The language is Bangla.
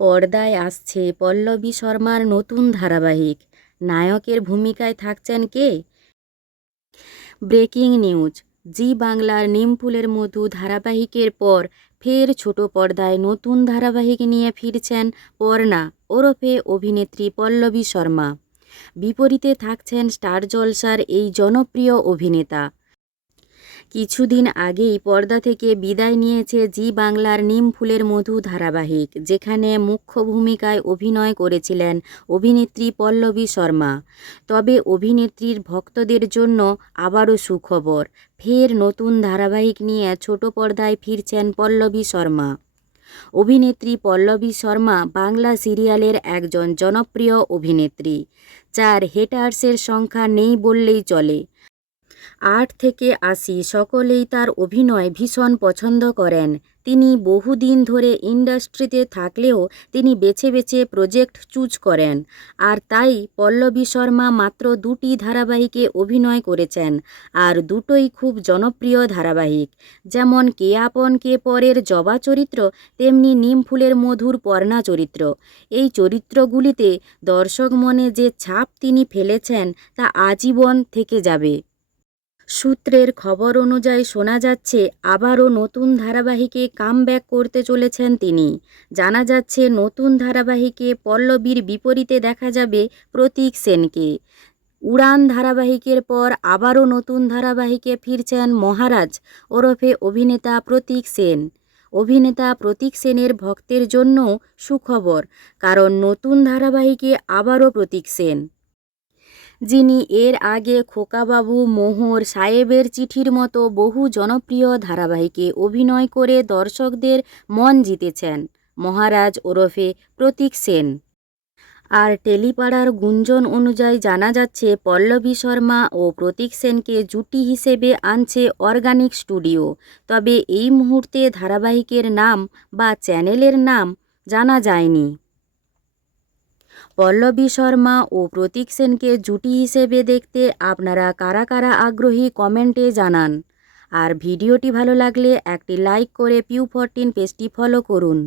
পর্দায় আসছে পল্লবী শর্মার নতুন ধারাবাহিক। নায়কের ভূমিকায় থাকছেন কে? Breaking news. জি বাংলার নিমফুলের মধু ধারাবাহিকের পর ফের ছোট পর্দায় নতুন ধারাবাহিক নিয়ে ফিরছেন পর্ণা, ওরফে অভিনেত্রী পল্লবী শর্মা। বিপরীতে থাকছেন স্টার জলসার এই জনপ্রিয় অভিনেতা। কিছুদিন আগেই পর্দা থেকে বিদায় নিয়েছে জি বাংলার নিমফুলের মধু ধারাবাহিক, যেখানে মুখ্য ভূমিকায় অভিনয় করেছিলেন অভিনেত্রী পল্লবী শর্মা। তবে অভিনেত্রীর ভক্তদের জন্য আবারও সুখবর, ফের নতুন ধারাবাহিক নিয়ে ছোট পর্দায় ফিরছেন পল্লবী শর্মা। অভিনেত্রী পল্লবী শর্মা বাংলা সিরিয়ালের একজন জনপ্রিয় অভিনেত্রী। যার হেটার্সের সংখ্যা নেই বললেই চলে। আট থেকে আশি সকলেই তার অভিনয় ভীষণ পছন্দ করেন। তিনি বহুদিন ধরে ইন্ডাস্ট্রিতে থাকলেও তিনি বেছে বেছে প্রজেক্ট চুজ করেন। আর তাই পল্লবী শর্মা মাত্র দুটি ধারাবাহিকে অভিনয় করেছেন, আর দুটোই খুব জনপ্রিয় ধারাবাহিক। যেমন কে আপন কে পরের জবা চরিত্র, তেমনি নিমফুলের মধুর পর্ণা চরিত্র। এই চরিত্রগুলিতে দর্শক মনে যে ছাপ তিনি ফেলেছেন তা আজীবন থেকে যাবে। সূত্রের খবর অনুযায়ী শোনা যাচ্ছে, আবারও নতুন ধারাবাহিকে কামব্যাক করতে চলেছেন তিনি। জানা যাচ্ছে, নতুন ধারাবাহিকে পল্লবীর বিপরীতে দেখা যাবে প্রতীক সেনকে। উড়ান ধারাবাহিকের পর আবারও নতুন ধারাবাহিকে ফিরছেন মহারাজ, ওরফে অভিনেতা প্রতীক সেন। অভিনেতা প্রতীক সেনের ভক্তের জন্যও সুখবর, কারণ নতুন ধারাবাহিকে আবারও প্রতীক সেন। যিনি এর আগে খোকাবাবু মোহর সাহেবের চিঠির মতো বহু জনপ্রিয় ধারাবাহিকে অভিনয় করে দর্শকদের মন জিতেছেন। মহারাজ ওরফে প্রতীক সেন। আর টেলিপাড়ার গুঞ্জন অনুযায়ী জানা যাচ্ছে, পল্লবী শর্মা ও প্রতীক সেনকে জুটি হিসেবে আনছে অর্গানিক স্টুডিও। তবে এই মুহূর্তে ধারাবাহিকের নাম বা চ্যানেলের নাম জানা যায়নি। পল্লবী শর্মা ও প্রতীক সেনকে জুটি হিসেবে দেখতে আপনারা কারা কারা আগ্রহী কমেন্টে জানান। আর ভিডিওটি ভালো লাগলে একটি লাইক করে পিউ ফরটিন পেজটি ফলো করুন।